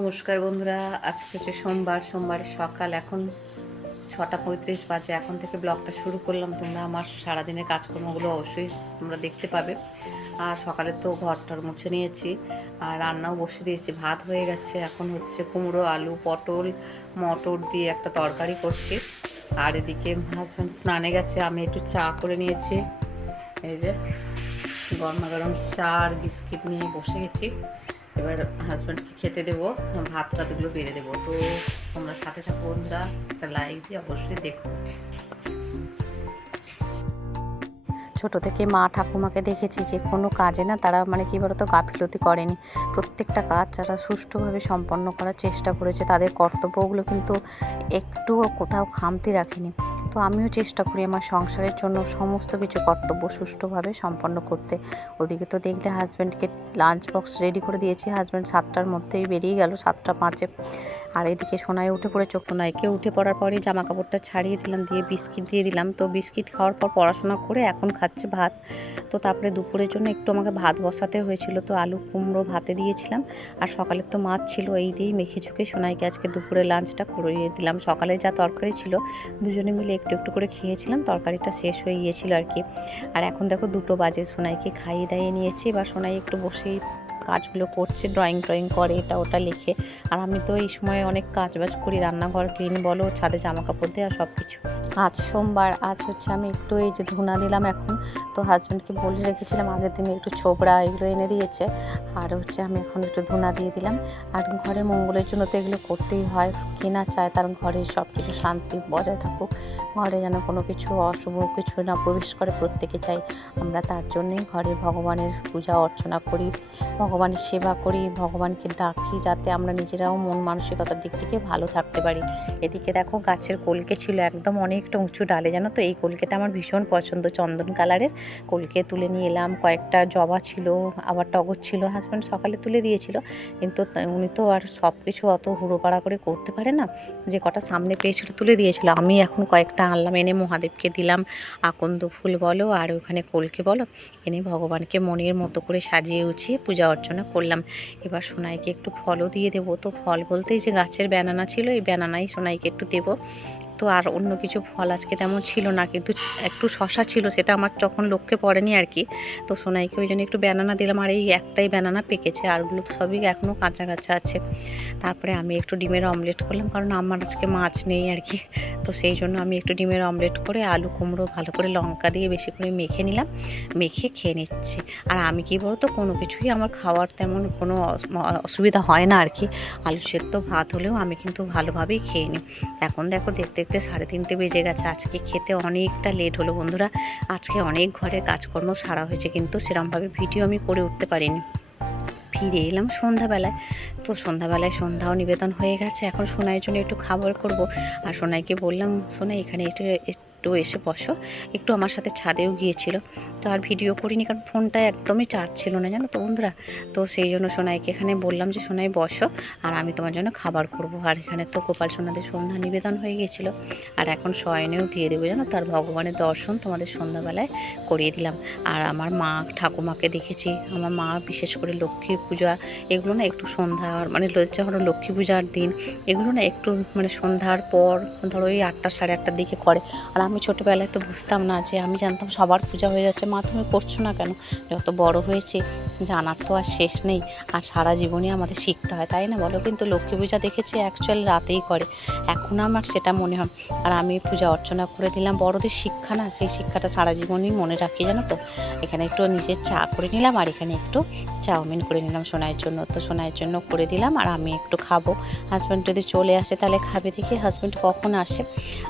নমস্কার বন্ধুরা, আজকে হচ্ছে সোমবারের সকাল। এখন 6:35 বাজে। এখন থেকে ব্লগটা শুরু করলাম। তোমরা আমার সারাদিনের কাজকর্মগুলো অবশ্যই তোমরা দেখতে পাবে। আর সকালে তো ঘরটর মুছে নিয়েছি আর রান্নাও বসে দিয়েছি। ভাত হয়ে গেছে। এখন হচ্ছে কুমড়ো, আলু, পটল, মটর দিয়ে একটা তরকারি করছি। আর এদিকে হাজব্যান্ড স্নানে গেছে, আমি একটু চা করে নিয়েছি। এই যে গরমা গরম চা আর বিস্কিট নিয়ে বসে গেছি। এবার হাজব্যান্ডকে খেতে দেবো, ভাত টাতগুলো বেড়ে দেবো। তো তোমরা সাথে থাকো বন্ধুরা, একটা লাইক দিয়ে অবশ্যই দেখো। ছোটো থেকে মা ঠাকুমাকে দেখেছি যে কোনো কাজে না তারা কী বলতো গাফিলতি করেনি। প্রত্যেকটা কাজ তারা সুষ্ঠুভাবে সম্পন্ন করার চেষ্টা করেছে। তাদের কর্তব্যগুলো কিন্তু একটুও কোথাও খামতি রাখেনি। তো আমিও চেষ্টা করি আমার সংসারের জন্য সমস্ত কিছু কর্তব্য সুষ্ঠুভাবে সম্পন্ন করতে। ওদিকে তো দেখলে হাজব্যান্ডকে লাঞ্চ বক্স রেডি করে দিয়েছি। হাজব্যান্ড 7টার মধ্যেই বেরিয়ে গেল, 7টা 5-এ। আর এদিকে সোনাই উঠে পড়েছে। সোনাইকে উঠে পড়ার পরই জামা কাপড়টা ছাড়িয়ে দিলাম, দিয়ে বিস্কিট দিয়ে দিলাম। তো বিস্কিট খাওয়ার পর পড়াশোনা করে এখন খাচ্ছে ভাত। তো তারপরে দুপুরের জন্য একটু আমাকে ভাত বসাতে হয়েছিল, তো আলু কুমড়ো ভাতে দিয়েছিলাম। আর সকালের তো মাছ ছিল, এই দিয়েই মেখে ঝুঁকে সোনাইকে আজকে দুপুরে লাঞ্চটা করিয়ে দিলাম। সকালে যা তরকারি ছিল দুজনে মিলে একটু একটু করে খেয়েছিলাম, তরকারিটা শেষ হয়ে গিয়েছিল আর কি। আর এখন দেখো 2টো বাজে, সোনাইকে খাইয়ে দাইয়ে নিয়েছি। এবার সোনাই একটু বসেই কাজগুলো করছে, ড্রয়িং করে, এটা ওটা লিখে। আর আমি তো এই সময় অনেক কাজবাজ করি, রান্নাঘর ক্লিন বলো, ছাদে জামা কাপড় দেওয়া, সব কিছু। আজ সোমবার, আজ হচ্ছে আমি একটু এই যে ধুনা দিলাম এখন। তো হাজব্যান্ডকে বলে রেখেছিলাম, আগের দিনে একটু ছোবড়া এগুলো এনে দিয়েছে। আর হচ্ছে আমি এখন একটু ধুনা দিয়ে দিলাম। আর ঘরের মঙ্গলের জন্য তো এগুলো করতেই হয়, কেনা চায় তার ঘরের সব কিছু শান্তি বজায় থাকুক, ঘরে যেন কোনো কিছু অশুভ কিছু না প্রবেশ করে, প্রত্যেকে চাই। আমরা তার জন্যই ঘরে ভগবানের পূজা অর্চনা করি, ভগবানের সেবা করি, ভগবানকে ডাকি, যাতে আমরা নিজেরাও মন মানসিকতার দিক থেকে ভালো থাকতে পারি। এদিকে দেখো গাছের কলকে ছিল একদম অনেকটা উঁচু ডালে, জানো তো এই কলকেটা আমার ভীষণ পছন্দ, চন্দন কালারের কলকে তুলে নিয়ে এলাম। কয়েকটা জবা ছিল, আবার টগর ছিল, হাজব্যান্ড সকালে তুলে দিয়েছিল। কিন্তু উনি তো আর সব কিছু অত হুড়োপাড়া করে করতে পারে না, যে কটা সামনে পেয়েছিল তুলে দিয়েছিল। আমি এখন কয়েকটা আনলাম, এনে মহাদেবকে দিলাম। আকন্দ ফুল বলো আর ওখানে কলকে বলো এনে ভগবানকে মনের মতো করে সাজিয়ে গুছিয়ে পূজা অর্চনা করলাম। এবার সোনাইকে একটু ফলও দিয়ে দেবো। তো ফল বলতেই যে গাছের ব্যানানা ছিল, এই ব্যানানাই সোনাইকে একটু দেবো। তো আর অন্য কিছু ফল আজকে তেমন ছিল না, কিন্তু একটু শশা ছিল, সেটা আমার তখন লক্ষ্যে পড়েনি আর কি। তো সোনাইকে ওই জন্য একটু ব্যানানা দিলাম। আর এই একটাই ব্যানানা পেকেছে, আরগুলো তো সবই এখনও কাঁচা কাঁচা আছে। তারপরে আমি একটু ডিমের অমলেট করলাম, কারণ আমার আজকে মাছ নেই আর কি। তো সেই জন্য আমি একটু ডিমের অমলেট করে আলু কুমড়ো ভালো করে লঙ্কা দিয়ে বেশি করে মেখে নিলাম, মেখে খেয়ে নিচ্ছি। আর আমি কি বলতো, কোনো কিছুই আমার খাওয়ার তেমন কোনো অসুবিধা হয় না আর কি। আলু সেদ্ধ ভাত হলেও আমি কিন্তু ভালোভাবেই খেয়ে নিই। এখন দেখো দেখতে দেখতে 3:30 বেজে গেছে। আজকে খেতে অনেকটা লেট হলো বন্ধুরা। আজকে অনেক ঘরের কাজকর্ম সারা হয়েছে, কিন্তু সেরকমভাবে ভিডিও আমি করে উঠতে পারিনি। ফিরে এলাম সন্ধ্যাবেলায়। তো সন্ধ্যাবেলায় সন্ধ্যাও নিবেদন হয়ে গেছে। এখন সোনাইয়ের জন্য একটু খাবার করব। আর সোনাইকে বললাম, সোনাই এখানে একটু এসে বসো। একটু আমার সাথে ছাদেও গিয়েছিল, তো আর ভিডিও করিনি, কারণ ফোনটা একদমই চার্জ ছিল না, জানো তো বন্ধুরা। তো সেই জন্য সোনাইকে এখানে বললাম যে সোনাই বসো, আর আমি তোমার জন্য খাবার করব। আর এখানে তো গোপাল সোনাদের সন্ধ্যা নিবেদন হয়ে গিয়েছিল, আর এখন শয়নেও দিয়ে দেবো, জানো তো। আর ভগবানের দর্শন তোমাদের সন্ধ্যাবেলায় করিয়ে দিলাম। আর আমার মা ঠাকুমাকে দেখেছি, আমার মা বিশেষ করে লক্ষ্মী পূজা এগুলো না একটু সন্ধ্যার যখন লক্ষ্মী পূজার দিন এগুলো না একটু সন্ধ্যার পর ধরো এই 8টা 8:30টার দিকে করে। আর আমি ছোটোবেলায় তো বুঝতাম না, যে আমি জানতাম সবার পূজা হয়ে যাচ্ছে, মা তুমি করছো না কেন? যত বড় হয়েছে জানার তো আর শেষ নেই, আর সারা জীবনই আমাদের শিখতে হয়, তাই না বলো? কিন্তু লক্ষ্মী পূজা দেখেছি অ্যাকচুয়ালি রাতেই করে, এখন আমার সেটা মনে হয়। আর আমি পূজা অর্চনা করে দিলাম, বড়দের শিক্ষা না, সেই শিক্ষাটা সারা জীবনই মনে রাখি, জানো তো। এখানে একটু নিজের চা করে নিলাম, আর এখানে একটু চাউমিন করে নিলাম সোনাইয়ের জন্য। তো সোনাইয়ের জন্য করে দিলাম, আর আমি একটু খাবো। হাজব্যান্ড যদি চলে আসে তাহলে খাবে, দেখি হাজব্যান্ড কখন আসে।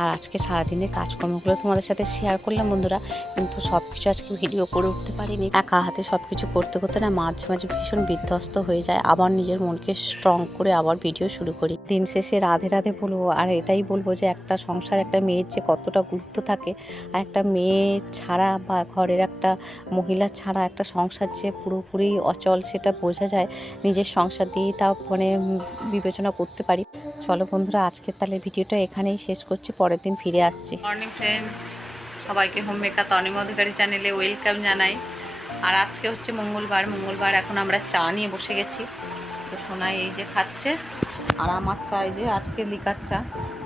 আর আজকে সারাদিনের কাজকর্মগুলো তোমাদের সাথে শেয়ার করলাম বন্ধুরা, কিন্তু সব কিছু আজকে ভিডিও করে উঠতে পারিনি। একা হাতে সব কিছু করতে করতে না মাঝে মাঝে ভীষণ বিধ্বস্ত হয়ে যায়, আবার নিজের মনকে স্ট্রং করে আবার ভিডিও শুরু করি। দিন শেষে রাধে রাধে বলবো, আর এটাই বলবো যে একটা সংসার, একটা মেয়ের যে কতটা গুরুত্ব থাকে, আর একটা মেয়ে ছাড়া বা ঘরের একটা মহিলা ছাড়া একটা সংসার যে পুরোপুরি অচল, সেটা বোঝা যায় নিজের সংসার দিয়েই, তা বিবেচনা করতে পারি। চলো বন্ধুরা, আজকের তাহলে ভিডিওটা এখানেই শেষ করছি, পরের দিন ফিরে আসছি। মর্নিং ফ্রেন্ডস, সবাইকে হোম মেকার তনিমা অধিকারী চ্যানেলে ওয়েলকাম জানাই। আর আজকে হচ্ছে মঙ্গলবার, এখন আমরা চা নিয়ে বসে গেছি। তো সোনাই এই যে খাচ্ছে, আর আমার চা এই যে আজকে লিকার চা,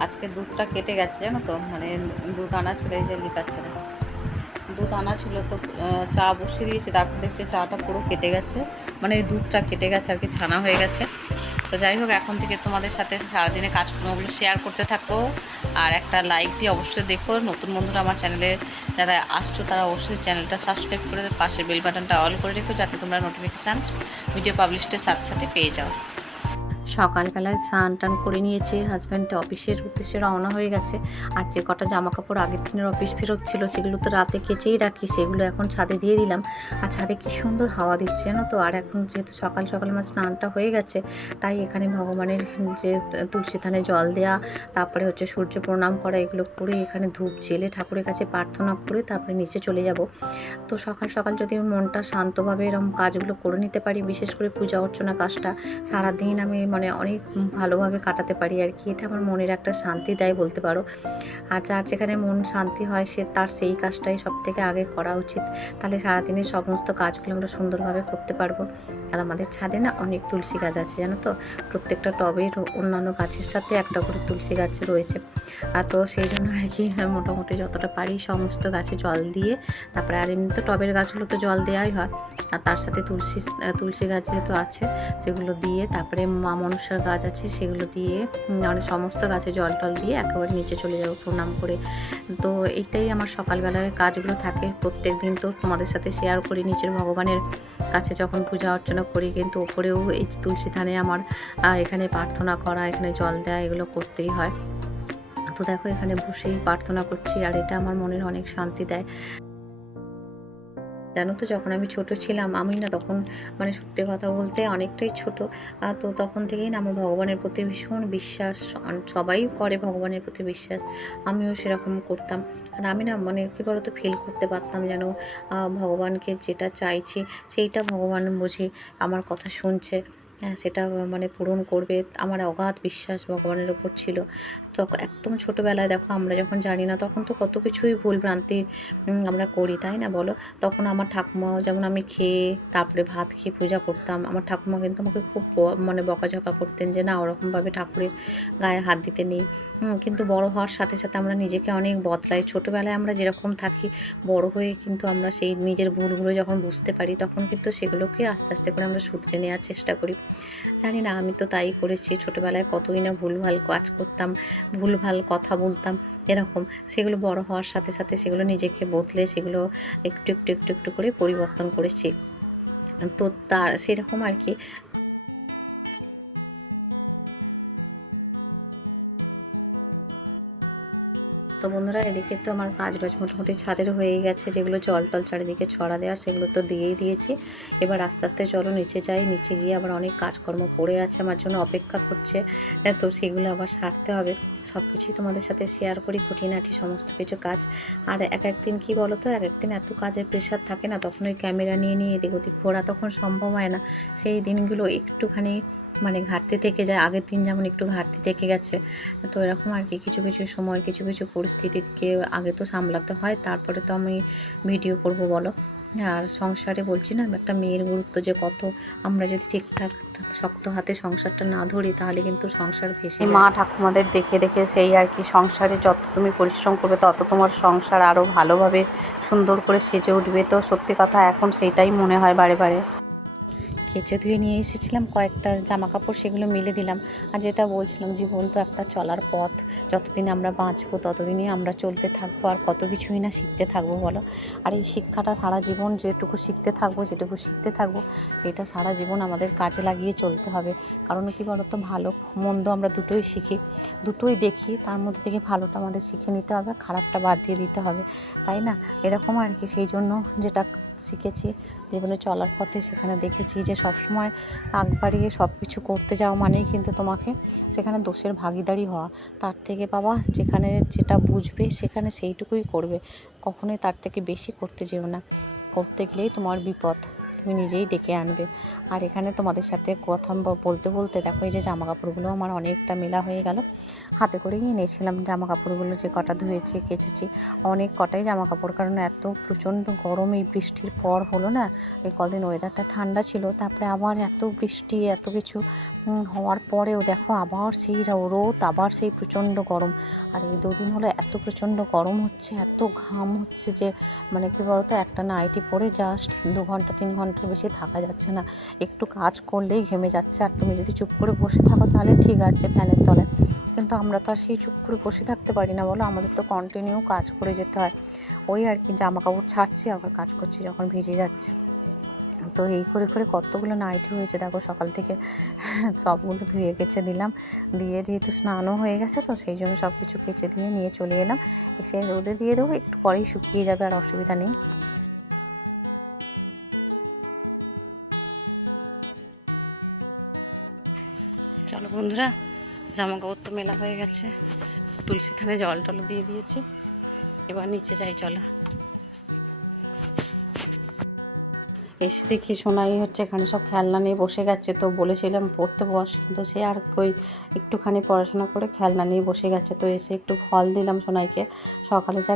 আজকে দুধটা কেটে গেছে জানো তো, মানে দুধ আনা ছিল, এই যে লিকার চা দুধ আনা ছিল তো চা বসিয়ে দিয়েছে, তারপর দেখছি চাটা পুরো কেটে গেছে, মানে দুধটা কেটে গেছে আর কি, ছানা হয়ে গেছে। তো যাই হোক, এখন থেকে তোমাদের সাথে সারাদিনে কাজকর্মগুলো শেয়ার করতে থাকো, আর একটা লাইক দিয়ে অবশ্যই দেখো। নতুন বন্ধুরা আমার চ্যানেলে যারা আসছো তারা অবশ্যই চ্যানেলটা সাবস্ক্রাইব করে পাশের বেল বাটনটা অল করে রেখো, যাতে তোমরা নোটিফিকেশানস ভিডিও পাবলিশের সাথে সাথে পেয়ে যাও। সকালবেলায় স্নান টান করে নিয়েছে, হাজব্যান্ড অফিসের উদ্দেশ্যে রওনা হয়ে গেছে। আর যে কটা জামা কাপড় আগের দিনের অফিস ফেরত ছিল সেগুলো তো রাতে কেচেই রাখি, সেগুলো এখন ছাদে দিয়ে দিলাম। আর ছাদে কি সুন্দর হাওয়া দিচ্ছে না তো। আর এখন যেহেতু সকাল সকাল আমার স্নানটা হয়ে গেছে, তাই এখানে ভগবানের যে তুলসী থানে জল দেওয়া, তারপরে হচ্ছে সূর্য প্রণাম করা, এগুলো করে এখানে ধূপ জেলে ঠাকুরের কাছে প্রার্থনা করে তারপরে নিচে চলে যাব। তো সকাল সকাল যদি মনটা শান্তভাবে এরকম কাজগুলো করে নিতে পারি, বিশেষ করে পূজা অর্চনা কাজটা সারাদিন আমি মানে অনেক ভালোভাবে কাটাতে পারি আর কি। এটা আমার মনের একটা শান্তি দেয় বলতে পারো। আর যার যেখানে মন শান্তি হয় সে তার সেই কাজটাই সব থেকে আগে করা উচিত, তাহলে সারাদিনের সমস্ত কাজগুলো আমরা সুন্দরভাবে করতে পারবো। আর আমাদের ছাদে না অনেক তুলসী গাছ আছে জানো তো, প্রত্যেকটা টবের অন্যান্য গাছের সাথে একটা করে তুলসী গাছ রয়েছে। আর তো সেই জন্য আর কি মোটামুটি যতটা পারি সমস্ত গাছে জল দিয়ে, তারপরে আর এমনি তো টবের গাছগুলো তো জল দেওয়াই হয়, আর তার সাথে তুলসী গাছ যেহেতু আছে সেগুলো দিয়ে, তারপরে মা মনসার গাছ আছে সেগুলো দিয়ে, মানে সমস্ত গাছে জল টল দিয়ে একেবারে নিচে চলে যাবো প্রণাম করে। তো এইটাই আমার সকালবেলার কাজগুলো থাকে প্রত্যেক দিন। তো তোমাদের সাথে শেয়ার করি, নিজের ভগবানের কাছে যখন পূজা অর্চনা করি, কিন্তু ওপরেও এই তুলসী থানে আমার এখানে প্রার্থনা করা, এখানে জল দেওয়া, এগুলো করতেই হয়। তো দেখো এখানে বসেই প্রার্থনা করছি, আর এটা আমার মনের অনেক শান্তি দেয় জানো তো। যখন আমি ছোট ছিলাম, আমি না তখন মানে সত্যি কথা বলতে অনেকটাই ছোট, তো তখন থেকেই না আমার ভগবানের প্রতি ভীষণ বিশ্বাস। সবাই করে ভগবানের প্রতি বিশ্বাস, আমিও সেরকম করতাম। আর আমি না মানে কী বলতো ফিল করতে পারতাম যেন ভগবানকে যেটা চাইছি সেইটা ভগবান বুঝি আমার কথা শুনছে, সেটা মানে পূরণ করবে। আমার অগাধ বিশ্বাস ভগবানের ওপর ছিল। তো একদম ছোটোবেলায় দেখো আমরা যখন জানি না তখন তো কত কিছুই ভুল ভ্রান্তি আমরা করি, তাই না বলো। তখন আমার ঠাকুমা, যেমন আমি খেয়ে তারপরে ভাত খেয়ে পূজা করতাম, আমার ঠাকুমা কিন্তু আমাকে খুব মানে বকাঝকা করতেন যে না ওরকমভাবে ঠাকুরের গায়ে হাত দিতে নেই। কিন্তু বড় হওয়ার সাথে সাথে আমরা নিজেকে অনেক বদলাই। ছোটোবেলায় আমরা যেরকম থাকি, বড় হয়ে কিন্তু আমরা সেই নিজের ভুলগুলো যখন বুঝতে পারি তখন কিন্তু সেগুলোকে আস্তে আস্তে করে আমরা শুধরে নেওয়ার চেষ্টা করি। জানি না, আমি তো তাই করেছি। ছোটোবেলায় কতই না ভুলভাল কাজ করতাম, ভুলভাল কথা বলতাম এরকম, সেগুলো বড় হওয়ার সাথে সাথে সেগুলো নিজেকে বদলে সেগুলো একটু একটু একটু একটু করে পরিবর্তন করেছি। তো তার সেরকম আর কি। তো বন্ধুরা এদিকে তো আমার কাজ বাজ মোটামুটি ছাদের হয়ে গেছে, যেগুলো জল টল চারিদিকে ছড়া দেওয়া সেগুলো তো দিয়েই দিয়েছি। এবার আস্তে আস্তে চলো নিচে যাই, নিচে গিয়ে আবার অনেক কাজকর্ম পড়ে আছে আমার জন্য অপেক্ষা করছে, তো সেগুলো আবার সারতে হবে। সব কিছুই তোমাদের সাথে শেয়ার করি, খুঁটিনাটি সমস্ত কিছু কাজ। আর এক একদিন কি বলো তো, এক একদিন এত কাজের প্রেশার থাকে না, তখন ওই ক্যামেরা নিয়ে নিয়ে এদিক ওদিক ঘোরা তখন সম্ভব হয় না। সেই দিনগুলো একটুখানি মানে ঘাটতি থেকে যায়, আগের দিন যেমন একটু ঘাটতি থেকে গেছে। তো এরকম আর কি, কিছু কিছু সময় কিছু কিছু পরিস্থিতিকে আগে তো সামলাতে হয়, তারপরে তো আমি ভিডিও করব বলো। আর সংসারে বলছি না একটা মেয়ের গুরুত্ব যে কত, আমরা যদি ঠিকঠাক শক্ত হাতে সংসারটা না ধরি তাহলে কিন্তু সংসার ভেসে মা ঠাকুমাদের দেখে দেখে সেই আর কি, সংসারে যত তুমি পরিশ্রম করবে তত তোমার সংসার আরও ভালোভাবে সুন্দর করে সেজে উঠবে। তো সত্যি কথা এখন সেইটাই মনে হয় বারে বারে। কেচে ধুয়ে নিয়ে এসেছিলাম কয়েকটা জামা কাপড়, সেগুলো মেলে দিলাম। আর যেটা বলছিলাম, জীবন তো একটা চলার পথ, যতদিন আমরা বাঁচবো ততদিনই আমরা চলতে থাকবো, আর কত কিছুই না শিখতে থাকবো বলো। আর এই শিক্ষাটা সারা জীবন যেটুকু শিখতে থাকবো এটা সারা জীবন আমাদের কাজে লাগিয়ে চলতে হবে। কারণ কি বলতো, ভালো মন্দ আমরা দুটোই শিখি, দুটোই দেখি, তার মধ্যে থেকে ভালোটা আমাদের শিখে নিতে হবে, খারাপটা বাদ দিয়ে দিতে হবে, তাই না। এরকম আর কি, সেই জন্য যেটা শিখেছি জীবনে চলার পথে, সেখানে দেখেছি যে সবসময় আগ বাড়িয়ে সব কিছু করতে যাওয়া মানেই কিন্তু তোমাকে সেখানে দোষের ভাগিদারি হওয়া। তার থেকে বাবা যেখানে যেটা বুঝবে সেখানে সেইটুকুই করবে, কখনোই তার থেকে বেশি করতে যেও না, করতে গেলেই তোমার বিপদ। তুমি তুমি নিজেই ডেকে আনবে। আর এখানে তোমাদের সাথে কথা বলতে বলতে দেখো এই যে জামা কাপড়গুলো আমার অনেকটা মেলা হয়ে গেল। হাতে করেই এনেছিলাম জামা কাপড়গুলো, যে কটা ধুয়েছি কেচেছি অনেক কটাই জামা কাপড়, কারণ এত প্রচণ্ড গরম এই বৃষ্টির পর হলো না। এই কদিন ওয়েদারটা ঠান্ডা ছিল, তারপরে আবার এত বৃষ্টি এত কিছু হওয়ার পরেও দেখো আবার সেই রোদ, আবার সেই প্রচণ্ড গরম। আর এই দুদিন হলো এত প্রচণ্ড গরম হচ্ছে, এত ঘাম হচ্ছে যে মানে কী বলতো, একটা নাইটি পরে জাস্ট 2 ঘন্টা 3 ঘন্টার বেশি থাকা যাচ্ছে না। একটু কাজ করলেই ঘেমে যাচ্ছে। আর তুমি যদি চুপ করে বসে থাকো তাহলে ঠিক আছে ফ্যানের তলায়, কিন্তু আমরা তো আর সেই চুপ করে বসে থাকতে পারি না বলো, আমাদের তো কন্টিনিউ কাজ করে যেতে হয়। ওই আর কি, জামা কাপড় ছাড়ছি আবার কাজ করছি যখন ভিজে যাচ্ছে। তো এই করে করে কতগুলো নাইটি হয়েছে দেখো সকাল থেকে, সবগুলো ধুয়ে কেচে দিলাম। দিয়ে যেহেতু স্নানও হয়ে গেছে তো সেই জন্য সব কিছু কেচে দিয়ে নিয়ে চলে এলাম। এসে রোদে দিয়ে দেবো, একটু পরেই শুকিয়ে যাবে, আর অসুবিধা নেই। চলো বন্ধুরা, জামা কাপড় তো মেলা হয়ে গেছে, তুলসী থানে জল টল দিয়ে দিয়েছি, এবার নিচে যাই চলো। এসে দেখি সোনাই হচ্ছে এখানে সব খেলনা নিয়ে বসে গেছে। তো বলেছিলাম পড়তে বস, কিন্তু সে আর কই একটুখানি পড়াশোনা করে খেলনা নিয়ে বসে গেছে। তো এসে একটু ফল দিলাম সোনাইকে, সকালে যা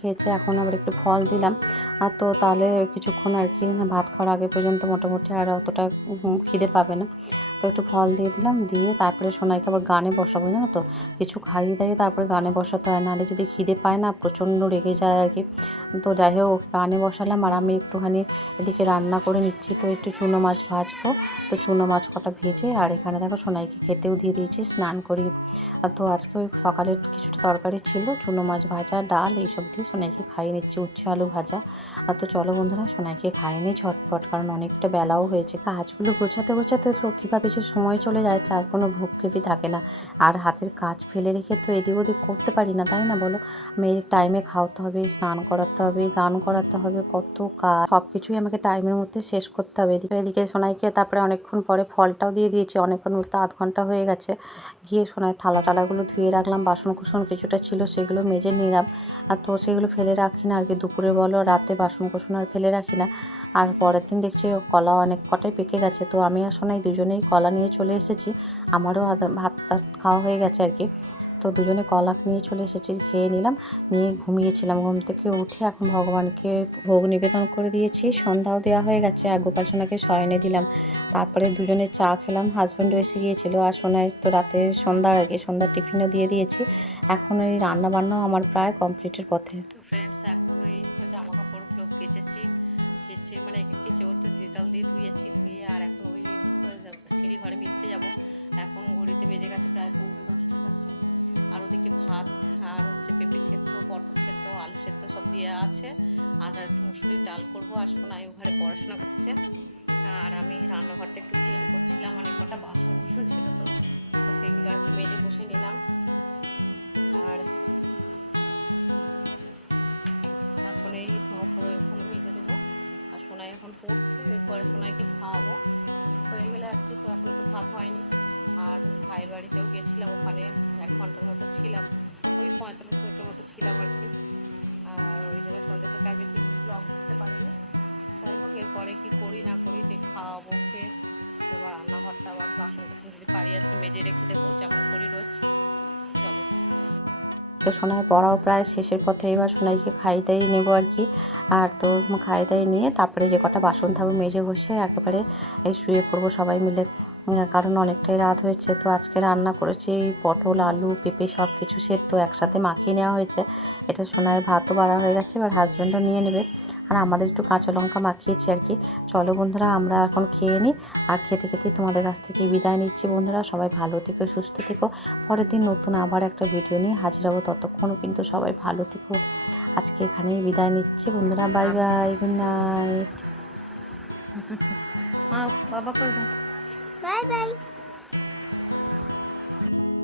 খেয়েছে এখন আবার একটু ফল দিলাম। আর তো তাহলে কিছুক্ষণ আর কি ভাত খাওয়ার আগে পর্যন্ত মোটামুটি আর অতটা খিদে পাবে না। তো একটু ফল দিয়ে দিলাম, দিয়ে তারপরে সোনাইকে আবার গানে বসাবো, জানো তো, কিছু খাইয়ে দাইয়ে তারপরে গানে বসাতে হয়, নাহলে যদি খিদে পায় না প্রচণ্ড রেগে যায় আর কি। তো যাই হোক গানে বসালাম, আর আমি একটুখানি এদিকে রান্না করে নিচ্ছি। তো একটু চুনো মাছ ভাজবো, তো চুনো মাছ কটা ভেজে আর এখানে দেখো সোনাইকে খেতেও দিয়ে দিয়েছি স্নান করি। তো আজকে ওই সকালের কিছুটা তরকারি ছিল, চুনো মাছ ভাজা ডাল এইসব দিয়ে সোনাইকে খাইয়ে নিচ্ছি, উচ্ছে আলু ভাজা। আর তো চলো বন্ধুরা সোনাইকে খাইয়ে নিই ঝটপট, কারণ অনেকটা বেলাও হয়েছে। কাজগুলো গোছাতে গোছাতে কীভাবে যে সময় চলে যায় তার কোনো ভ্রুক্ষেপই থাকে না। আর হাতের কাজ ফেলে রেখে তো এদিক ওদিক করতে পারি না, তাই না বলো। মেয়ের টাইমে খাওয়াতে হবে, স্নান করাতে হবে, গান করাতে হবে, কত কাজ, সব কিছুই আমাকে টাইমের মধ্যে শেষ করতে হবে। এদিকে সোনাইকে তারপরে অনেকক্ষণ পরে ফলটাও দিয়ে দিয়েছি, অনেকক্ষণ বলতে আধ ঘন্টা হয়ে গেছে। গিয়ে সোনায় থালা টালাগুলো ধুয়ে রাখলাম, বাসন কুসন কিছুটা ছিল সেগুলো মেজে নিলাম। আর তো সেগুলো ফেলে রাখি না আর কি, দুপুরে বলো রাতে বাসন কুসন আর ফেলে রাখি না। আর পরের দিন দেখছি কলা অনেক কটাই পেকে গেছে, তো আমি আর সোনাই দুজনেই কলা নিয়ে চলে এসেছি। আমারও ভাত খাওয়া হয়ে গেছে আর কি। তো দুজনে কলা নিয়ে চলে এসেছি, খেয়ে নিলাম, নিয়ে ঘুমিয়েছিলাম। ঘুম থেকে উঠে এখন ভগবানকে ভোগ নিবেদন করে দিয়েছি, সন্ধ্যাও দেওয়া হয়ে গেছে, আর গোপাল সোনাকে শয়নে দিলাম। তারপরে দুজনে চা খেলাম, হাজব্যান্ডও এসে গিয়েছিলো। আর সোনায় তো রাতে সন্ধ্যার আগে সন্ধ্যার টিফিনও দিয়ে দিয়েছি। এখন এই রান্না বান্নাও আমার প্রায় কমপ্লিটের পথে। তো সোনাই পড়াও প্রায় শেষের পথে, এবার সোনাইকে খাই দাইয়ে নেবো আর কি। আর তো খাই দাইয়ে নিয়ে তারপরে যে কটা বাসন থাকবে মেজে বসে একেবারে শুয়ে পড়বো সবাই মিলে, কারণ অনেকটাই রাত হয়েছে। তো আজকে রান্না করেছি পটল আলু পেঁপে সব কিছু সেদ্ধ একসাথে মাখিয়ে নেওয়া হয়েছে। এটা সোনাইয়ের ভাতও বাড়া হয়ে গেছে, এবার হাজব্যান্ডও নিয়ে নেবে, আর আমাদের একটু কাঁচা লঙ্কা মাখিয়েছি আর কি। চলো বন্ধুরা আমরা এখন খেয়ে নিই, আর খেতে খেতেই তোমাদের কাছ থেকে বিদায় নিচ্ছি। বন্ধুরা সবাই ভালো থেকো, সুস্থ থেকো, পরের দিন নতুন আবার একটা ভিডিও নিয়ে হাজির হবো। ততক্ষণও কিন্তু সবাই ভালো থেকো। আজকে এখানেই বিদায় নিচ্ছি বন্ধুরা, bye bye, good night. Bye bye.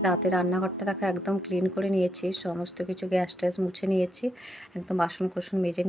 রাতে রান্নাঘরটা দেখো একদম ক্লিন করে নিয়েছি, সমস্ত কিছু গ্যাস ট্যাস মুছে নিয়েছি, একদম বাসন কোসন মেজে নিয়ে